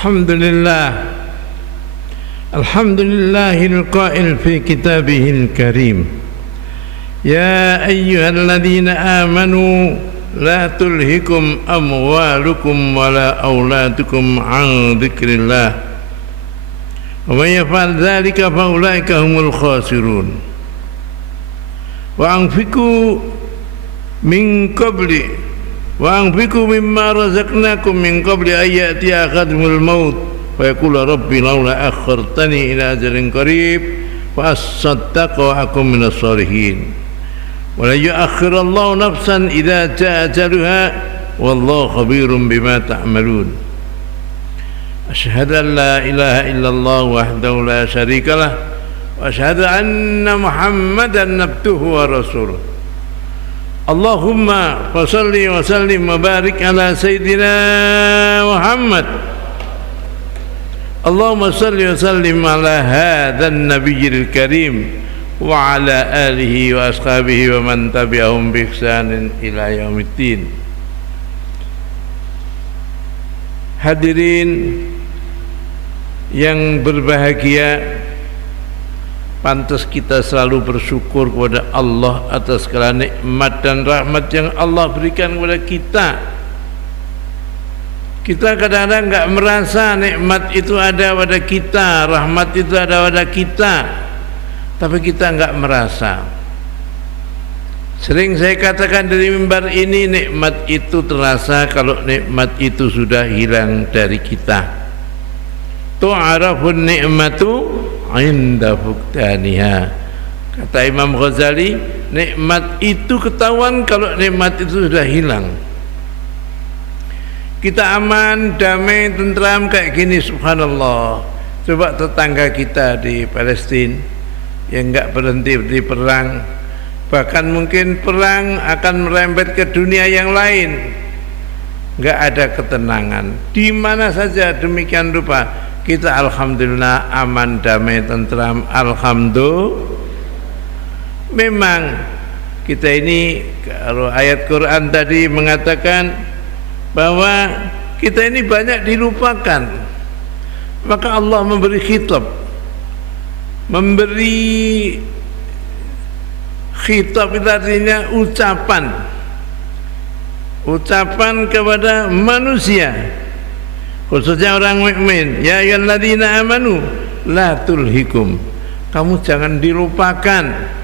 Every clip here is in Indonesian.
الحمد لله الحمد لله القائل في كتابه الكريم يا أيها الذين آمنوا لا تلهكم أموالكم ولا أولادكم عن ذكر الله ومن يفعل ذلك فأولئك هم الخاسرون وأنفقوا مما رزقناكم من قبل أن يأتي أحدكم الموت فيقول ربي لولا أخرتني إلى أجل قريب فأصدق وأكن من الصالحين ولن يؤخر الله نفسا إذا جاء أجلها والله خبير بما تعملون أشهد أن لا إله إلا الله وحده لا شريك له وأشهد أن محمدا عبده ورسوله اللهم صل وسلم وبارك على سيدنا محمد اللهم صل وسلم على هذا النبي الكريم وعلى آله وأصحابه ومن تبعهم بإحسان إلى يوم الدين. Hadirin yang berbahagia, pantas kita selalu bersyukur kepada Allah atas segala nikmat dan rahmat yang Allah berikan kepada kita. Kita kadang-kadang enggak merasa nikmat itu ada pada kita, rahmat itu ada pada kita, tapi kita enggak merasa. Sering saya katakan dari mimbar ini, nikmat itu terasa kalau nikmat itu sudah hilang dari kita. Tu'arafun ni'matu inda fuqdaniha. Kata Imam Ghazali, nikmat itu ketahuan kalau nikmat itu sudah hilang. Kita aman, damai, tentram kayak gini, subhanallah. Coba tetangga kita di Palestina yang enggak berhenti perang, bahkan mungkin perang akan merembet ke dunia yang lain. Enggak ada ketenangan. Di mana saja demikian rupa kita alhamdulillah aman, damai, tentram, alhamdulillah. Memang kita ini, kalau ayat Quran tadi mengatakan bahwa kita ini banyak dilupakan, maka Allah memberi khitab, memberi khitab itu artinya ucapan kepada manusia, khususnya orang mukmin. Ya ayyuhalladzina amanu la tulhikum, kamu jangan dilupakan.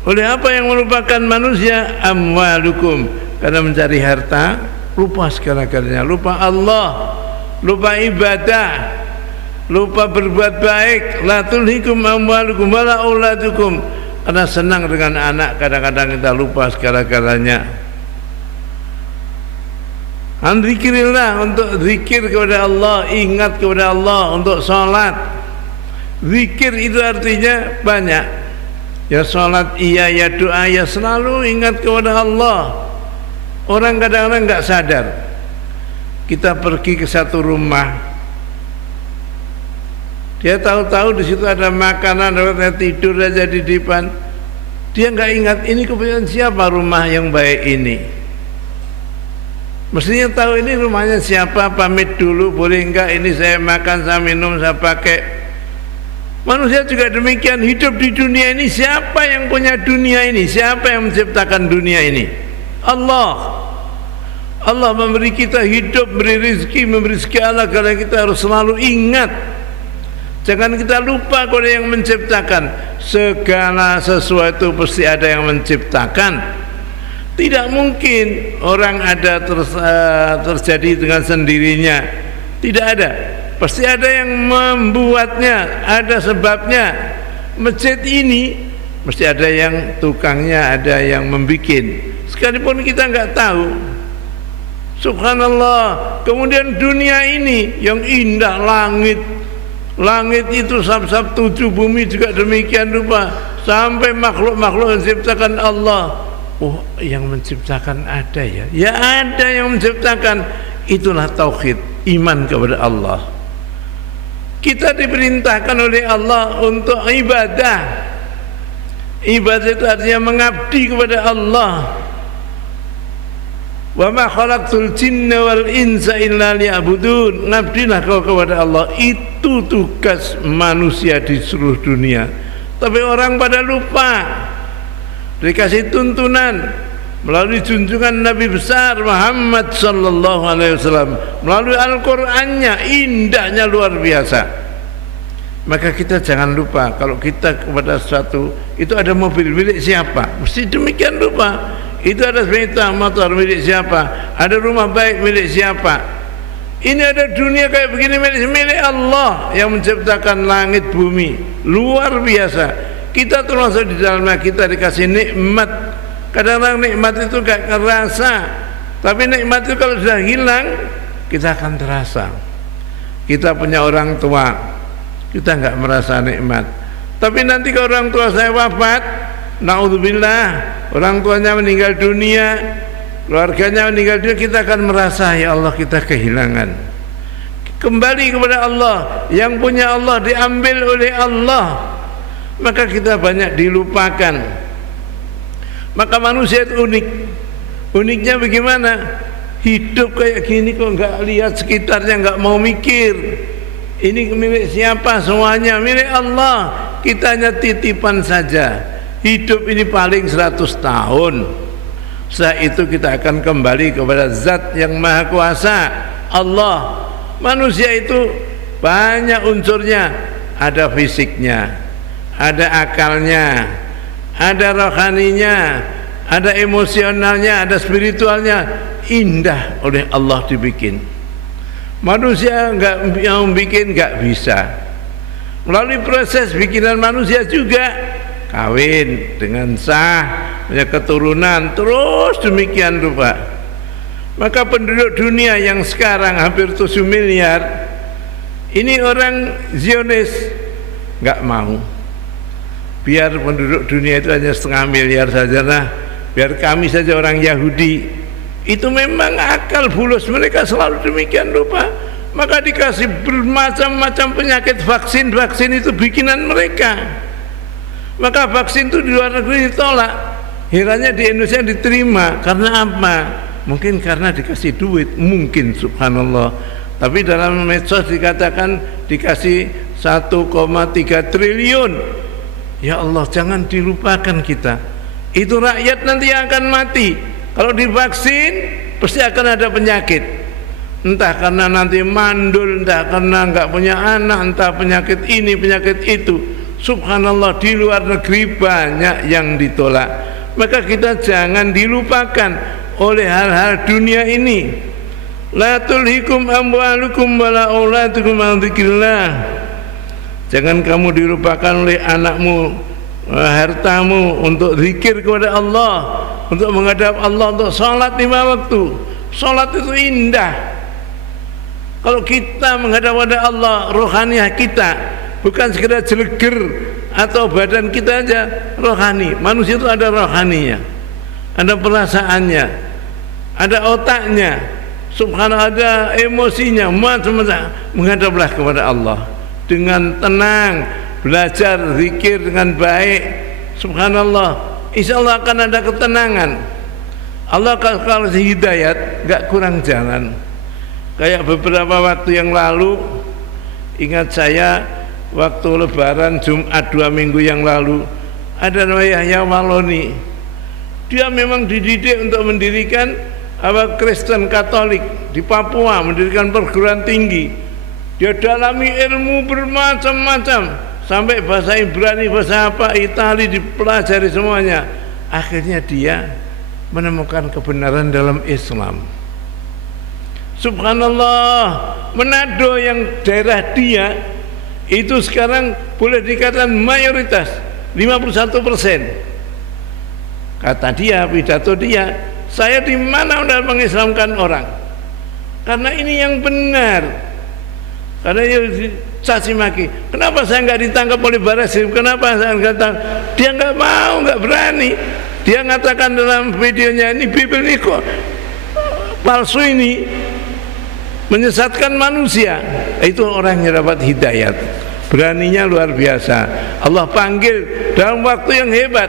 Oleh apa yang melupakan manusia? Amwalukum, karena mencari harta, lupa segala-galanya, lupa Allah, lupa ibadah, lupa berbuat baik. La tulhikum amwalukum wala auladukum, karena senang dengan anak, kadang-kadang kita lupa segala-galanya. An zikrillah, untuk zikir kepada Allah, ingat kepada Allah, untuk sholat. Zikir itu artinya banyak. Ya sholat iya, ya doa, ya selalu ingat kepada Allah. Orang kadang-kadang enggak sadar. Kita pergi ke satu rumah, dia tahu-tahu di situ ada makanan, dia tidur aja di depan. Dia enggak ingat ini kepunyaan siapa rumah yang baik ini. Mestinya tahu ini rumahnya siapa, pamit dulu, boleh enggak ini saya makan, saya minum, saya pakai. Manusia juga demikian, hidup di dunia ini. Siapa yang punya dunia ini? Siapa yang menciptakan dunia ini? Allah. Allah memberi kita hidup, memberi rezeki Allah, karena kita harus selalu ingat. Jangan kita lupa kepada yang menciptakan. Segala sesuatu pasti ada yang menciptakan. Tidak mungkin orang ada terjadi dengan sendirinya. Tidak ada. Pasti ada yang membuatnya, ada sebabnya. Masjid ini mesti ada yang tukangnya, ada yang membikin. Sekalipun kita enggak tahu. Subhanallah. Kemudian dunia ini yang indah, langit itu sab-sab 7, bumi juga demikian rupa, sampai makhluk-makhluk yang diciptakan Allah. Oh, yang menciptakan ada ya? Ya ada yang menciptakan. Itulah tauhid, iman kepada Allah. Kita diperintahkan oleh Allah untuk ibadah. Ibadah itu artinya mengabdi kepada Allah. Wa ma khalaqtul jinna wal insa illa liya'budun. Ngabdilah kau kepada Allah. Itu tugas manusia di seluruh dunia. Tapi orang pada lupa. Dikasih tuntunan melalui junjungan Nabi besar Muhammad sallallahu alaihi wasallam, melalui Al-Qur'annya, indahnya luar biasa. Maka kita jangan lupa kalau kita kepada suatu itu ada mobil milik siapa, mesti demikian lupa. Itu ada sepeda motor milik siapa, ada rumah baik milik siapa. Ini ada dunia kayak begini milik Allah yang menciptakan langit bumi, luar biasa. Kita termasuk di dalamnya, kita dikasih nikmat. Kadang-kadang nikmat itu gak terasa, tapi nikmat itu kalau sudah hilang kita akan terasa. Kita punya orang tua, kita gak merasa nikmat. Tapi nanti kalau orang tua saya wafat, naudzubillah, orang tuanya meninggal dunia, keluarganya meninggal dunia, kita akan merasa ya Allah kita kehilangan. Kembali kepada Allah, yang punya Allah diambil oleh Allah, maka kita banyak dilupakan. Maka manusia itu unik. Uniknya bagaimana? Hidup kayak gini kok nggak lihat sekitarnya, nggak mau mikir. Ini milik siapa? Semuanya milik Allah. Kita hanya titipan saja. Hidup ini paling 100 tahun. Setelah itu kita akan kembali kepada Zat yang Maha Kuasa, Allah. Manusia itu banyak unsurnya. Ada fisiknya, ada akalnya, ada rohaninya, ada emosionalnya, ada spiritualnya. Indah oleh Allah dibikin. Manusia nggak mau bikin, nggak bisa. Melalui proses bikinan manusia juga, kawin dengan sah, punya keturunan, terus demikian rupa. Maka penduduk dunia yang sekarang hampir 7 miliar, ini orang Zionis nggak mau. Biar penduduk dunia itu hanya 0,5 miliar saja lah, biar kami saja orang Yahudi. Itu memang akal bulus mereka selalu demikian rupa. Maka dikasih bermacam-macam penyakit, vaksin itu bikinan mereka. Maka vaksin itu di luar negeri ditolak, hiranya di Indonesia diterima. Karena apa? Mungkin karena dikasih duit, mungkin, subhanallah. Tapi dalam medsos dikatakan dikasih 1,3 triliun. Ya Allah, jangan dilupakan kita. Itu rakyat nanti yang akan mati. Kalau divaksin pasti akan ada penyakit. Entah karena nanti mandul, entah karena enggak punya anak, entah penyakit ini, penyakit itu. Subhanallah, di luar negeri banyak yang ditolak. Maka kita jangan dilupakan oleh hal-hal dunia ini. La tulhikum amwalukum wala auladukum an dzikrillah. Jangan kamu dilupakan oleh anakmu, hartamu untuk zikir kepada Allah, untuk menghadap Allah, untuk salat 5 waktu. Salat itu indah. Kalau kita menghadap kepada Allah, rohaniah kita bukan sekedar jeleger atau badan kita aja, rohani. Manusia itu ada rohaninya, ada perasaannya, ada otaknya, subhanallah, ada emosinya, macam-macam. Menghadaplah kepada Allah dengan tenang, belajar zikir dengan baik, subhanallah, insya Allah akan ada ketenangan. Allah kalau hidayat gak kurang jalan. Kayak beberapa waktu yang lalu, ingat saya waktu lebaran Jumat 2 minggu yang lalu, ada namanya Yahya Maloni. Dia memang dididik untuk mendirikan Kristen Katolik di Papua, mendirikan perguruan tinggi. Dia dalami ilmu bermacam-macam, sampai bahasa Ibrani, bahasa apa, Itali dipelajari semuanya. Akhirnya dia menemukan kebenaran dalam Islam. Subhanallah, Manado yang daerah dia itu sekarang boleh dikatakan mayoritas 51%. Kata dia, pidato dia, saya di mana udah mengislamkan orang? Karena ini yang benar. Karena dia caci maki. Kenapa saya nggak ditangkap oleh Barreskrim? Kenapa saya nggak tangkap? Dia nggak mau, nggak berani. Dia mengatakan dalam videonya, ini Bible ini kok palsu, ini menyesatkan manusia. Itu orang yang dapat hidayat, beraninya luar biasa. Allah panggil dalam waktu yang hebat.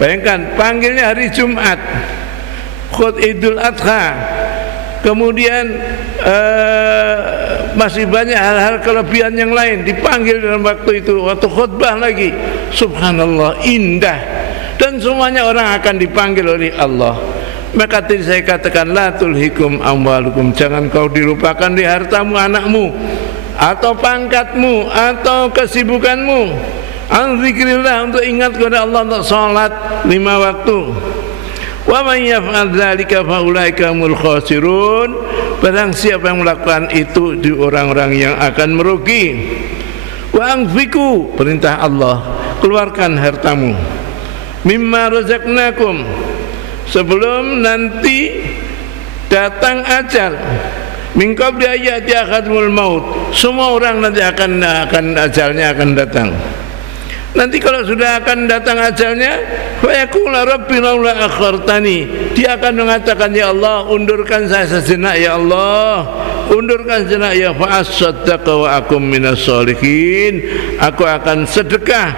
Bayangkan, panggilnya hari Jumat, Idul Adha. Kemudian masih banyak hal-hal kelebihan yang lain, dipanggil dalam waktu itu, waktu khutbah lagi. Subhanallah, indah. Dan semuanya orang akan dipanggil oleh Allah. Maka tadi saya katakan, la tulhikum amwalukum, jangan kau dilupakan di hartamu, anakmu, atau pangkatmu, atau kesibukanmu, an zikrillah, untuk ingat kepada Allah, untuk salat 5 waktu. Wa man yaf'al dzalika fa ulaika humul khasirun, barang siapa yang melakukan itu di orang-orang yang akan merugi. Wa anfiqu, perintah Allah, keluarkan hartamu, mimma razaqnakum, sebelum nanti datang ajal, min qabli ayati akhadul maut, semua orang nanti akan ajalnya akan datang. Nanti kalau sudah akan datang ajalnya, fa yaqulu rabbi laula akhartani, dia akan mengatakan, ya Allah, undurkan saya sejenak, ya Allah, undurkan sejenak, ya fa asaddaqa wa akum minas sholihin, aku akan sedekah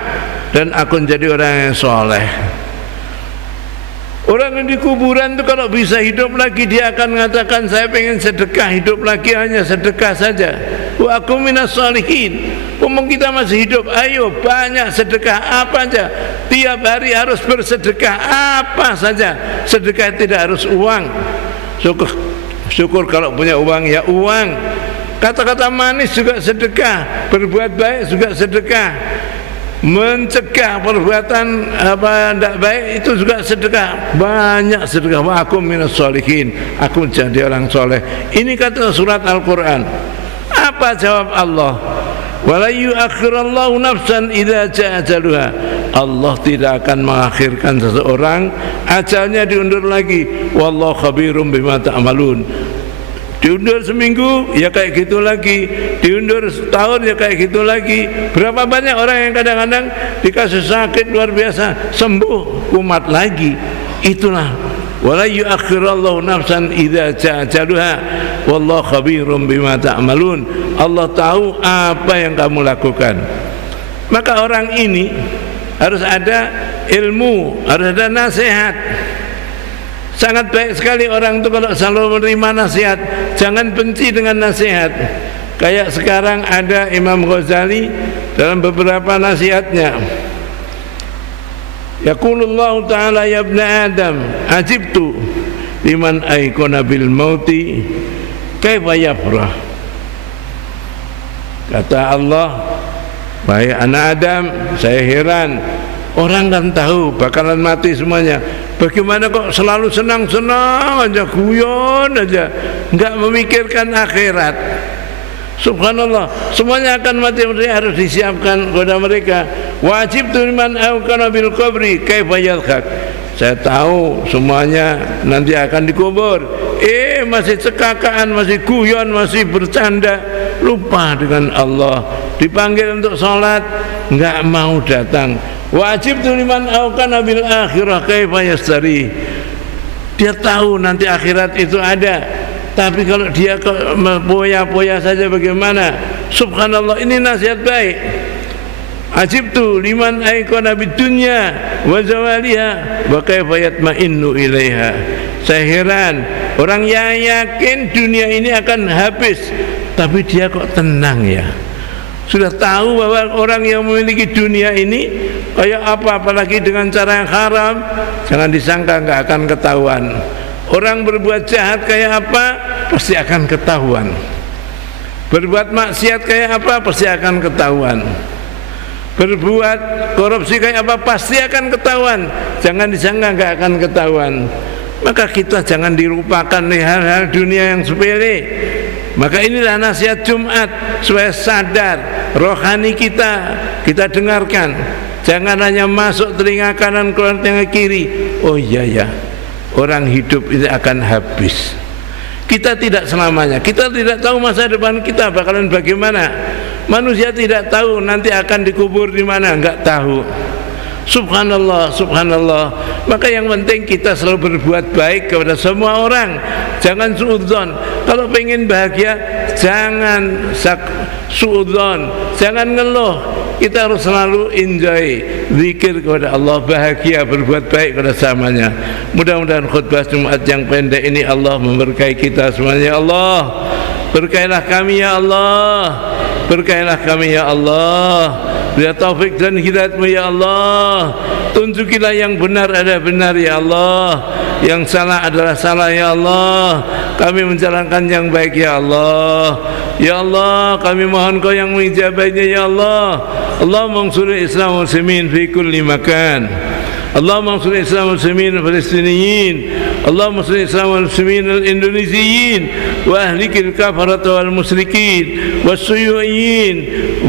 dan aku menjadi orang yang soleh. Orang yang di kuburan itu kalau bisa hidup lagi, dia akan mengatakan, saya pengen sedekah, hidup lagi hanya sedekah saja. Wa akum minas sholihin, umum kita masih hidup, ayo banyak sedekah apa saja, tiap hari harus bersedekah apa saja. Sedekah tidak harus uang. Syukur kalau punya uang, ya uang. Kata-kata manis juga sedekah, berbuat baik juga sedekah, mencegah perbuatan apa tidak baik itu juga sedekah. Banyak sedekah. Wa akum minas sholihin, aku jadi orang soleh. Ini kata surat Al-Quran. Apa jawab Allah? Wala yu'akhirallahu nafsan idza ja'a ajaluha, Allah tidak akan mengakhirkan seseorang, ajalnya diundur lagi. Wallahu khabirum bima ta'malun. Diundur seminggu ya kayak gitu lagi, diundur setahun ya kayak gitu lagi. Berapa banyak orang yang kadang-kadang dikasih sakit luar biasa, sembuh, kumat lagi. Itulah wala yu'akhirallahu nafsan idza ja'a ajaluha wallahu khabirum bima ta'malun. Allah tahu apa yang kamu lakukan. Maka orang ini harus ada ilmu, harus ada nasihat. Sangat baik sekali orang itu kalau selalu menerima nasihat, jangan benci dengan nasihat. Kayak sekarang ada Imam Ghazali dalam beberapa nasihatnya, yaqulullahu ta'ala ya ibna Adam ajibtu liman aikona bil mauti kaifa yafrah. Kata Allah, wahai anak Adam, saya heran, orang kan tahu bakalan mati semuanya, bagaimana kok selalu senang-senang aja, guyon aja, enggak memikirkan akhirat. Subhanallah, semuanya akan mati, mereka harus disiapkan kepada mereka. Wajib liman aikona bil qabri kaifa yadhak, saya tahu semuanya nanti akan dikubur. Masih cekakaan, masih guyon, masih bercanda, lupa dengan Allah. Dipanggil untuk sholat, enggak mau datang. Wajib liman aikona bil akhirah kaifa yastari, dia tahu nanti akhirat itu ada, tapi kalau dia poya-poya saja bagaimana? Subhanallah, ini nasihat baik. Ajibtu liman aikona bid dunya wa zawaliha wa kaifa yatma'innu ilaiha. Saya heran, orang yang yakin dunia ini akan habis, tapi dia kok tenang ya. Sudah tahu bahwa orang yang memiliki dunia ini kayak apa, apalagi dengan cara yang haram, jangan disangka enggak akan ketahuan. Orang berbuat jahat kayak apa, pasti akan ketahuan. Berbuat maksiat kayak apa, pasti akan ketahuan. Berbuat korupsi kayak apa, pasti akan ketahuan. Jangan disangka enggak akan ketahuan. Maka kita jangan dilupakan oleh hal-hal dunia yang sepele. Maka inilah nasihat Jumat, supaya sadar rohani kita dengarkan. Jangan hanya masuk telinga kanan keluar telinga kiri. Oh iya ya, orang hidup ini akan habis. Kita tidak selamanya, kita tidak tahu masa depan kita bakalan bagaimana. Manusia tidak tahu nanti akan dikubur di mana, enggak tahu. Subhanallah, subhanallah. Maka yang penting kita selalu berbuat baik kepada semua orang. Jangan suudzon. Kalau pengen bahagia, jangan suudzon, jangan ngeluh. kita harus selalu enjoy zikir kepada Allah, bahagia berbuat baik kepada samanya. Mudah-mudahan khutbah Jumat yang pendek ini Allah memberkahi kita semuanya. Ya Allah, berkailah kami ya Allah, berkailah kami ya Allah, beri taufik dan hidayat-Mu ya Allah. Tunjukilah yang benar adalah benar ya Allah, yang salah adalah salah ya Allah. Kami menjalankan yang baik ya Allah. Ya Allah, kami mohon Kau yang mengijabahnya ya Allah. Allahumma ansur Islam muslimin fi kulli makan. Allahumma ansur Islam muslimin Palestiniyin. Allahumma ansur Islam muslimin Indonesiyin wa ahlikil kafarat wal musyrikin wasyuyu'in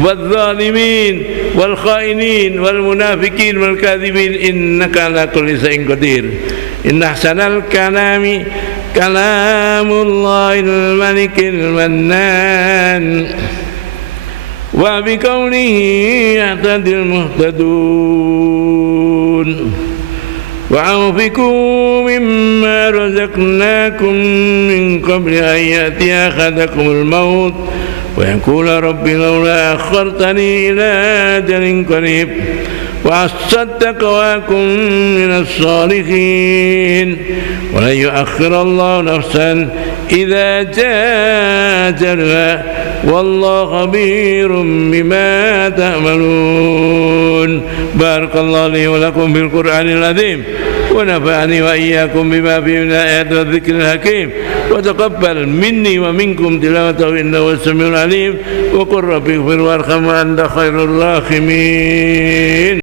wal-zalimin wal-khainin wal-munafikin wal-kadhibin innaka ala kulli shay'in qadir. Inna ahsanal kalami kalamullahil malikil mannan wa biqaulihi yahtadil muhtadun wa anfiqu mimma razaqnakum min qabli an ya'tiya ahadakumul maut wa yaqula rabbi lawla akhartani ila ajalin qarib wa asaddaq wa akum minas salihin wa la yu'akhkhirallahu nafsan idza jaa ajaluha wallahu khabirum bima ta'malun. Barakallahu li wa lakum bil Qur'anil azim wa nafa'ani wa iyyakum bima fihi min ayati wa dzikril hakim wa taqabbal minni wa minkum tilawatahu innahu was-sami'ul alim wa qur rabbi ighfir warham wa anta khairur rahimin.